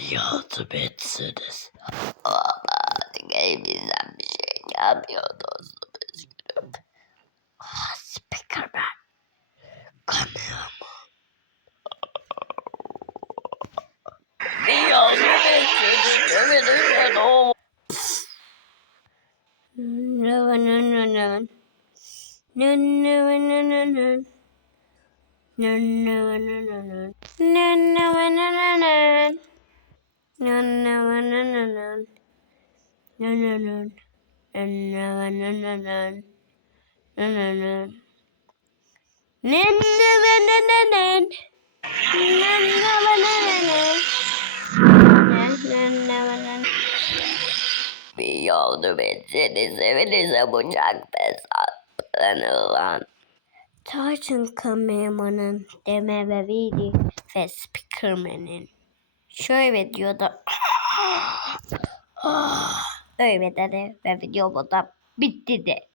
yapıyorsunuz? Aman elimizden bir şey gelmiyor dostum üzgünüm. Oh, Speakerman. no, no, no, no. Bir yardım etseniz evinize bıçak ve saplanılan. Titan kameramanın deme ve video ve speakermanın şöyle diyordu. Öyle dedi ve video burada bitti de.